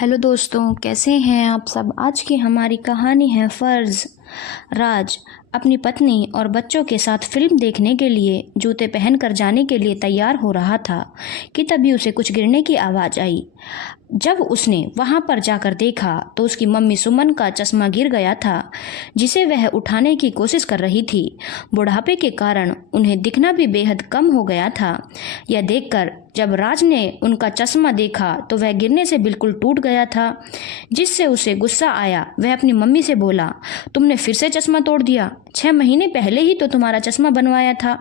Hello दोस्तों, कैसे हैं आप सब। आज की हमारी कहानी है फ़र्ज़। राज अपनी पत्नी और बच्चों के साथ फिल्म देखने के लिए जूते पहनकर जाने के लिए तैयार हो रहा था कि तभी उसे कुछ गिरने की आवाज़ आई। जब उसने वहां पर जाकर देखा तो उसकी मम्मी सुमन का चश्मा गिर गया था, जिसे वह उठाने की कोशिश कर रही थी। बुढ़ापे के कारण उन्हें दिखना भी बेहद कम हो गया था। यह देखकर जब राज ने उनका चश्मा देखा तो वह गिरने से बिल्कुल टूट गया था, जिससे उसे गुस्सा आया। वह अपनी मम्मी से बोला, तुमने फिर से चश्मा तोड़ दिया। 6 महीने पहले ही तो तुम्हारा चश्मा बनवाया था,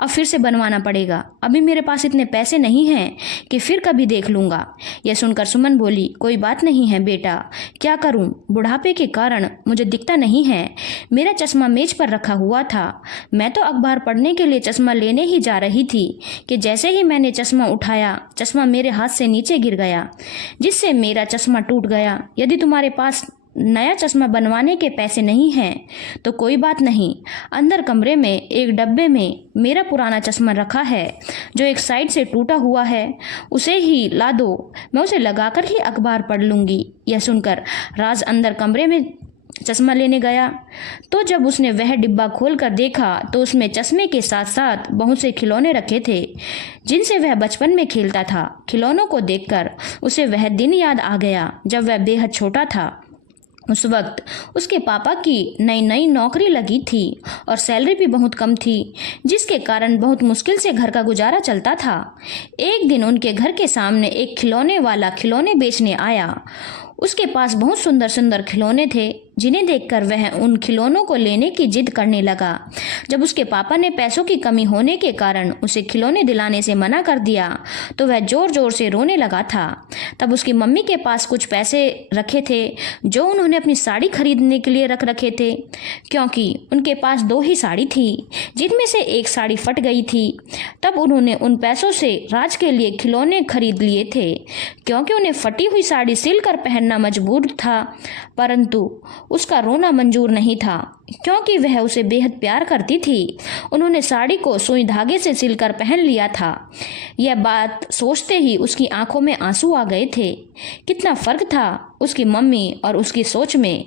अब फिर से बनवाना पड़ेगा। अभी मेरे पास इतने पैसे नहीं हैं कि फिर कभी देख लूँगा। यह सुनकर सुमन बोली, कोई बात नहीं है बेटा, क्या करूँ, बुढ़ापे के कारण मुझे दिखता नहीं है। मेरा चश्मा मेज पर रखा हुआ था। मैं तो अखबार पढ़ने के लिए चश्मा लेने ही जा रही थी कि जैसे ही मैंने चश्मा उठाया, चश्मा मेरे हाथ से नीचे गिर गया, जिससे मेरा चश्मा टूट गया। यदि तुम्हारे पास नया चश्मा बनवाने के पैसे नहीं हैं तो कोई बात नहीं, अंदर कमरे में एक डब्बे में मेरा पुराना चश्मा रखा है जो एक साइड से टूटा हुआ है, उसे ही ला दो, मैं उसे लगाकर ही अखबार पढ़ लूँगी। यह सुनकर राज अंदर कमरे में चश्मा लेने गया तो जब उसने वह डिब्बा खोलकर देखा तो उसमें चश्मे के साथ साथ बहुत से खिलौने रखे थे जिनसे वह बचपन में खेलता था। खिलौनों को देखकर उसे वह दिन याद आ गया जब वह बेहद छोटा था। उस वक्त उसके पापा की नई नई नौकरी लगी थी और सैलरी भी बहुत कम थी, जिसके कारण बहुत मुश्किल से घर का गुजारा चलता था। एक दिन उनके घर के सामने एक खिलौने वाला खिलौने बेचने आया। उसके पास बहुत सुंदर सुंदर खिलौने थे, जिन्हें देखकर वह उन खिलौनों को लेने की जिद करने लगा। जब उसके पापा ने पैसों की कमी होने के कारण उसे खिलौने दिलाने से मना कर दिया तो वह जोर जोर से रोने लगा था। तब उसकी मम्मी के पास कुछ पैसे रखे थे जो उन्होंने अपनी साड़ी खरीदने के लिए रख रखे थे, क्योंकि उनके पास 2 ही साड़ी थी जिनमें से एक साड़ी फट गई थी। तब उन्होंने उन पैसों से राज के लिए खिलौने खरीद लिए थे, क्योंकि उन्हें फटी हुई साड़ी सिलकर पहनना मजबूर था, परंतु उसका रोना मंजूर नहीं था क्योंकि वह उसे बेहद प्यार करती थी। उन्होंने साड़ी को सुई धागे से सिलकर पहन लिया था। यह बात सोचते ही उसकी आंखों में आंसू आ गए थे। कितना फर्क था उसकी मम्मी और उसकी सोच में।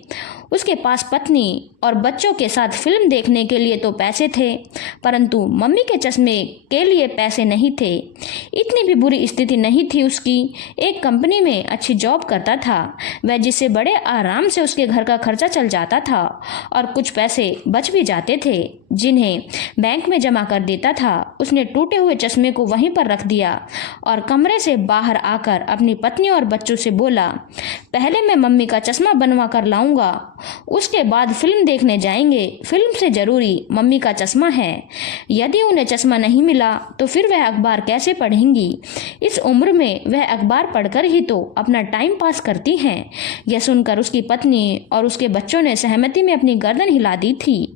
उसके पास पत्नी और बच्चों के साथ फिल्म देखने के लिए तो पैसे थे, परंतु मम्मी के चश्मे के लिए पैसे नहीं थे। इतनी भी बुरी स्थिति नहीं थी उसकी। एक कंपनी में अच्छी जॉब करता था वह, जिससे बड़े आराम से उसके घर का खर्चा चल जाता था और कुछ पैसे बच भी जाते थे जिन्हें बैंक में जमा कर देता था। उसने टूटे हुए चश्मे को वहीं पर रख दिया और कमरे से बाहर आकर अपनी पत्नी और बच्चों से बोला, पहले मैं मम्मी का चश्मा बनवा कर लाऊंगा, उसके बाद फिल्म देखने जाएंगे। फिल्म से जरूरी मम्मी का चश्मा है। यदि उन्हें चश्मा नहीं मिला तो फिर वह अखबार कैसे पढ़ेंगी। इस उम्र में वह अखबार पढ़कर ही तो अपना टाइम पास करती हैं। यह सुनकर उसकी पत्नी और उसके बच्चों ने सहमति में अपनी गर्दन हिला दी थी।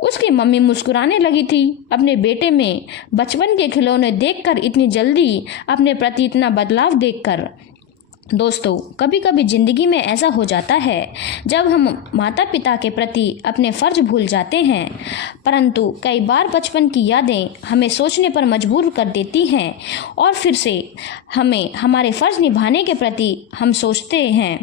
उसकी मम्मी मुस्कुराने लगी थी अपने बेटे में बचपन के खिलौने देखकर, इतनी जल्दी अपने प्रति इतना बदलाव देखकर। दोस्तों, कभी कभी ज़िंदगी में ऐसा हो जाता है जब हम माता पिता के प्रति अपने फ़र्ज भूल जाते हैं, परंतु कई बार बचपन की यादें हमें सोचने पर मजबूर कर देती हैं और फिर से हमें हमारे फ़र्ज निभाने के प्रति हम सोचते हैं।